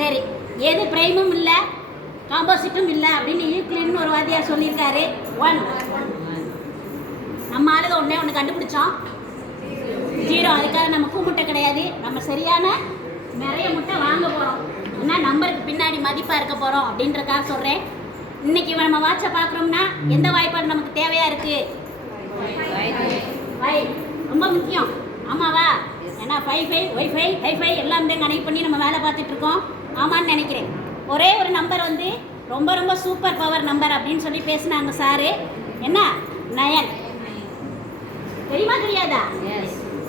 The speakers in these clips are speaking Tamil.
சரி, எது பிரைமும் இல்லை காம்போசிட்டும் இல்லை அப்படின்னு யூக்ளிட்னு ஒரு வாத்தியார் சொல்லியிருக்காரு. 1 நம்ம ஆளுக ஒன்று கண்டுபிடிச்சோம். 0 அதுக்காக நம்ம கூமுட்டை கிடையாது. நம்ம சரியான நிறைய முட்டை வாங்க போகிறோம். ஏன்னா நம்பருக்கு பின்னாடி மதிப்பாக இருக்க போகிறோம் அப்படின்றக்காக சொல்கிறேன். இன்றைக்கி நம்ம வாட்சை பார்க்குறோம்னா எந்த வாய்ப்பாடு நமக்கு தேவையாக இருக்குது? வை ரொம்ப முக்கியம். ஆமாவா? ஏன்னா 5 ஒய்ஃபை ஹைஃபை எல்லாம் தான் கனெக்ட் பண்ணி நம்ம வேலை பார்த்துட்ருக்கோம். ஆமான்னு நினைக்கிறேன். ஒரே ஒரு நம்பர் வந்து ரொம்ப ரொம்ப சூப்பர் பவர் நம்பர் அப்படின்னு சொல்லி பேசினாங்க சாரு. என்ன? 9. தெரியுமா தெரியாதா?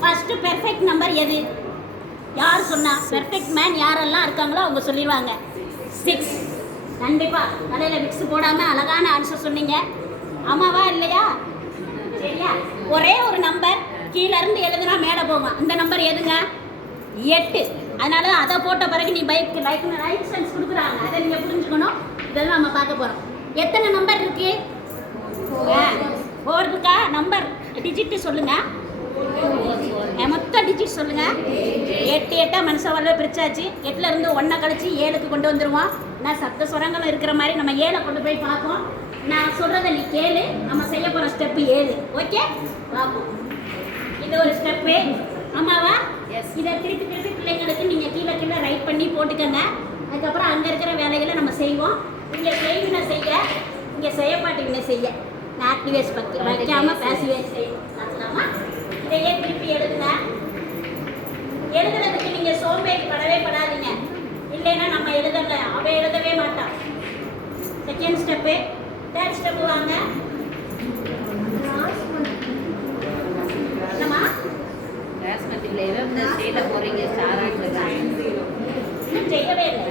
ஃபர்ஸ்ட் பெர்ஃபெக்ட் நம்பர் எது? யார் சொன்னா? பெர்ஃபெக்ட் மேன் யாரெல்லாம் இருக்காங்களோ அவங்க சொல்லிடுவாங்க. 6. கண்டிப்பாக தலையில் மிக்ஸ் போடாமல் அழகான ஆன்சர் சொன்னீங்க. ஆமாவா இல்லையா? சரியா? ஒரே ஒரு நம்பர் கீழேருந்து எழுதுனா மேலே போகும். அந்த நம்பர் எதுங்க? 8. அதனால தான் அதை போட்ட பிறகு நீ லைக் சென்ஸ் கொடுக்குறாங்க. அதை நீங்கள் புரிஞ்சுக்கணும். இதெல்லாம் நம்ம பார்க்க போகிறோம். எத்தனை நம்பர் இருக்கு? 4 இருக்கா? நம்பர் டிஜிட்டு சொல்லுங்கள். மொத்த டிஜிட் சொல்லுங்கள். 8 8 மனுஷன் வரல பிரிச்சாச்சு. 8லேருந்து 1 கழிச்சு 7க்கு கொண்டு வந்துடுவோம். நான் சப்த சுரங்களும் இருக்கிற மாதிரி நம்ம 7 கொண்டு போய் பார்ப்போம். நான் சொல்கிறத நீ கேளு. நம்ம செய்ய போகிற ஸ்டெப்பு 7. ஓகே, பார்ப்போம். இது ஒரு ஸ்டெப்பு. ஆமாவா? இதை திருப்பி திருப்பி பிள்ளைங்களுக்கு நீங்கள் கீழே கீழே ரைட் பண்ணி போட்டுக்கோங்க. அதுக்கப்புறம் அங்கே இருக்கிற வேலைகளை நம்ம செய்வோம். இங்கே செய்வினை செய்ய, இங்கே செய்யப்பாட்டுவினை செய்ய. ஆக்டிவேஸ் வைக்காமல் பேசிவேஸ் செய்யணும். பார்க்கலாமா? இதையே திருப்பி எழுதுங்க. எழுதுறதுக்கு நீங்கள் சோம்பேறி படவே படாதீங்க. இல்லைன்னா நம்ம எழுதலை, அவன் எழுதவே மாட்டான். Second step. தேர்ட் ஸ்டெப்பு வாங்க. என்னம்மா? இன்னும் செய்யவே இல்லை.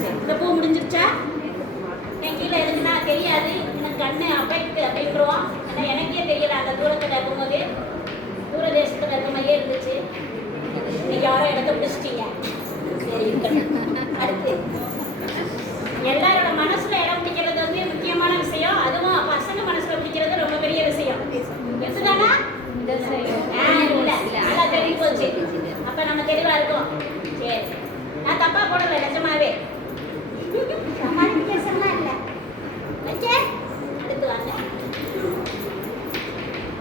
சரி, இந்த பூ முடிஞ்சிருச்சா? என் கீழே எழுதுனா தெரியாது, எனக்கு கண்ணு அஃபெக்ட் அப்படின்றோம். ஏன்னா எனக்கே தெரியல. அந்த தூரத்தில் இருக்கும்போது தூர தேசத்தில் இருக்க மாதிரியே இருந்துச்சு. இன்னைக்கு யாரோ இடத்த பிடிச்சிட்டீங்க. சரி, அடுத்து எல்லாரோட மனசுல இடம் பிடிக்கிறது வந்து முக்கியமான விஷயம். அதுவும் பசங்க மனசுல பிடிக்கிறது ரொம்ப பெரிய விஷயம். எடுத்துதானா? நல்லா தெரிஞ்சு போச்சு. அப்ப நம்ம தெளிவா இருக்கோம். சரி, நான் தப்பா போடல நிஜமாவே. சமாளிக்கேஷன்லாம் இல்லை. ஓகே, அடுத்து வாங்க.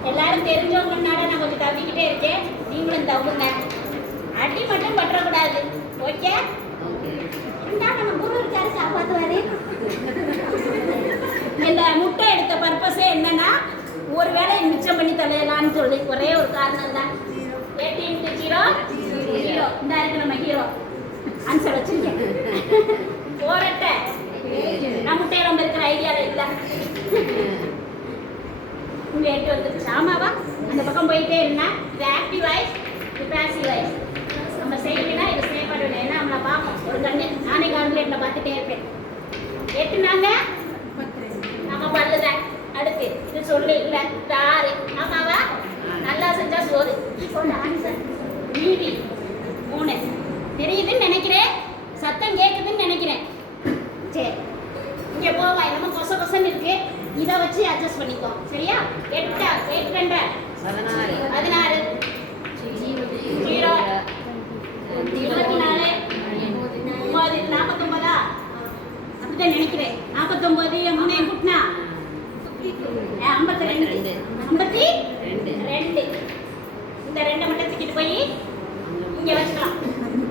எல்லாரும் தெரிஞ்சவங்கனால நான் கொஞ்சம் தவிக்கிட்டே இருக்கேன். நீங்களும் தவுங்க. அடி மட்டும் பற்றக்கூடாது. ஓகே? இருந்தா நம்ம குரு இருக்காரு காப்பாற்றுவாரு. இந்த முட்டை எடுத்த பர்பஸே என்னன்னா ஒரு வேலையை மிச்சம் பண்ணி தொலையலான்னு சொல்லி ஒரே ஒரு காரணம் தான். 8 × 0 0. இந்த இருக்கு நம்ம ஹீரோ. ஆன்சர் வச்சிருக்கேன். போரட்டை நான் முட்டையை ரொம்ப இருக்கிற ஐடியாவில் இல்லை. இங்கே 8 வந்துருச்சு. ஆமாவா? அந்த பக்கம் போயிட்டே இருந்தா இது ஆக்டிவ் வாய்ஸ், இது பேசிவ் வாய்ஸ். நம்ம செய்யலைன்னா இது செய்யப்படவில்லை. ஏன்னா நம்மளை பார்ப்போம் ஒரு கண்ணு. நானே கால்குலேட்டில் பார்த்துட்டே இருப்பேன். 8 நாங்கள் நம்ம பண்ணுத. அடுத்து இது சொல்லு இல்லை, இது 6. ஆமாவா? நல்லா செஞ்சா சோறு. ஆன்சர் மீதி 3. தெரியுதுன்னு நினைக்கிறேன். சத்தம் கேட்குதுன்னு நினைக்கிறேன். சரி, இங்கே போவா. நம்ம கொசன்னு இருக்கு. இதை வச்சு அட்ஜஸ்ட் பண்ணிக்கோ. சரியா? 8 8 2 16 16 0 24 9 49. அப்படிதான் நினைக்கிறேன். 49 3 கூட்டினா 52 52. இந்த 2 மட்டும் தூக்கிட்டு போய் இங்கே வச்சுக்கலாம்.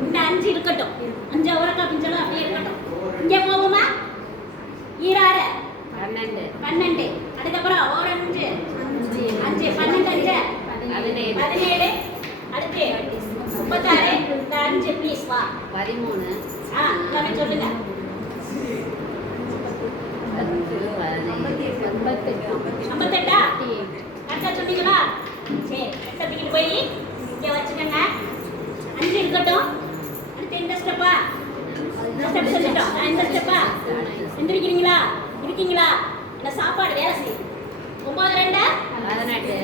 இந்த 5 இருக்கட்டும். 5 உரக்கா பிஞ்சலும் அப்படியே இருக்கட்டும். இங்கே போவோமா? 26 12. அதுக்கப்புறம் ஒரு 5 5 12 17. அடுத்து 36. இந்த 5 ப்ளீஸ் வா. 13. எல்லாமே சொல்லுங்க. 58. கரெக்டாக சொன்னீங்களா? சரி, கரெக்டாக தூக்கிட்டு போய் இங்கே வச்சுக்கோங்க. 5 இருக்கட்டும். அடுத்து இந்த ஸ்டெப்பா? இந்த ஸ்டெப் சொல்லிட்டோம். இந்த ஸ்டெப்பா? எந்திரிக்கிறீங்களா? இருக்கீங்களா? இந்த சாப்பாடு வேலை செய்யும். 9 2 18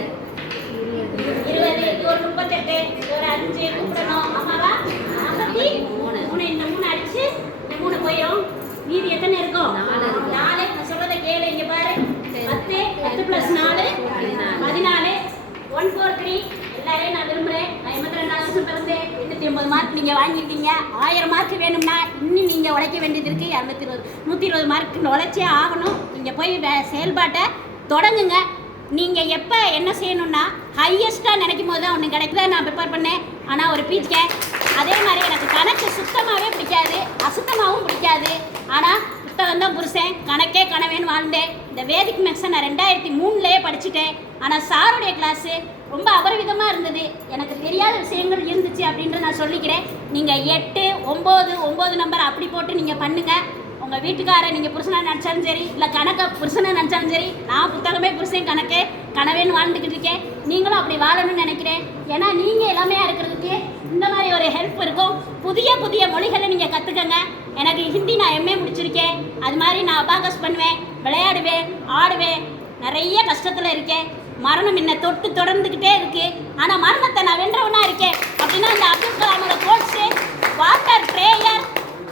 20. இது ஒரு 38. ஒரு 5 கூப்பிடணும். ஆமாவா? 43. இந்த 3 அடிச்சு இந்த 3 போயிடும். மீதி எத்தனை இருக்கும்? 4. நான் சொல்றதை கேளு. இங்க பாரு. 10 10 + 4 14. 143. எல்லாரையும் நான் விரும்புகிறேன். நான் 82 வருஷம் பிறந்தேன். 89 மார்க் நீங்கள் வாங்கி வாங்கியிருக்கீங்க. 1000 மார்க் வேணும்னா இன்னும் நீங்கள் உழைக்க வேண்டியது இருக்குது. 120 மார்க் உழைச்சே ஆகணும். நீங்கள் போய் செயல்பாட்டை தொடங்குங்க. நீங்கள் எப்போ என்ன செய்யணும்னா ஹையஸ்ட்டாக நினைக்கும் போது தான் ஒன்று கிடைக்குதா. நான் ப்ரிப்பேர் பண்ணேன், ஆனால் ஒரு பீச்சுக்கேன். அதே மாதிரி எனக்கு கணக்கு சுத்தமாகவே பிடிக்காது, அசுத்தமாகவும் பிடிக்காது. ஆனால் புத்தகம் தான் புருஷன், கணக்கே கனவேன்னு வாழ்ந்தேன். இந்த வேதிக் மேக்ஸை நான் 2003 படிச்சுட்டேன். ஆனால் சாருடைய கிளாஸு ரொம்ப அபரிவிதமாக இருந்தது. எனக்கு தெரியாத விஷயங்கள் இருந்துச்சு அப்படின்றத நான் சொல்லிக்கிறேன். நீங்கள் 8, 9 நம்பர் அப்படி போட்டு நீங்கள் பண்ணுங்கள். உங்கள் வீட்டுக்காரரை நீங்கள் புருஷனாக நினச்சாலும் சரி, இல்லை கணக்கை புருஷனாக நினச்சாலும் சரி, நான் புத்தகமே புருஷன் கணக்கே கனவேன்னு வாழ்ந்துக்கிட்டு இருக்கேன். நீங்களும் அப்படி வாழணும்னு நினைக்கிறேன். ஏன்னா நீங்கள் எல்லாமே இருக்கிறதுக்கு இந்த மாதிரி ஒரு ஹெல்ப் இருக்கும். புதிய புதிய மொழிகளை நீங்கள் கற்றுக்கங்க. எனக்கு ஹிந்தி நான் எம்ஏ முடிச்சிருக்கேன். அது மாதிரி நான் அபாகஸ் பண்ணுவேன், விளையாடுவேன், ஆடுவேன். நிறைய கஷ்டத்தில் இருக்கேன். மரணம் என்னை தொட்டு தொடர்ந்துக்கிட்டே இருக்கு. ஆனால் மரணத்தை நான் வென்றவனா இருக்கேன். அப்படின்னா இந்த அப்துல் கலாமோட கோட்ஸு வாட்டர் ப்ரேயர்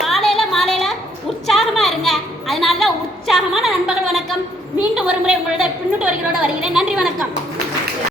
காலையில் மாலையில் உற்சாகமாக இருங்க. அதனால உற்சாகமான நண்பர்கள் வணக்கம். மீண்டும் ஒரு முறை உங்களோட பின்னுட்டு வருகிறோட வருகிறேன். நன்றி, வணக்கம்.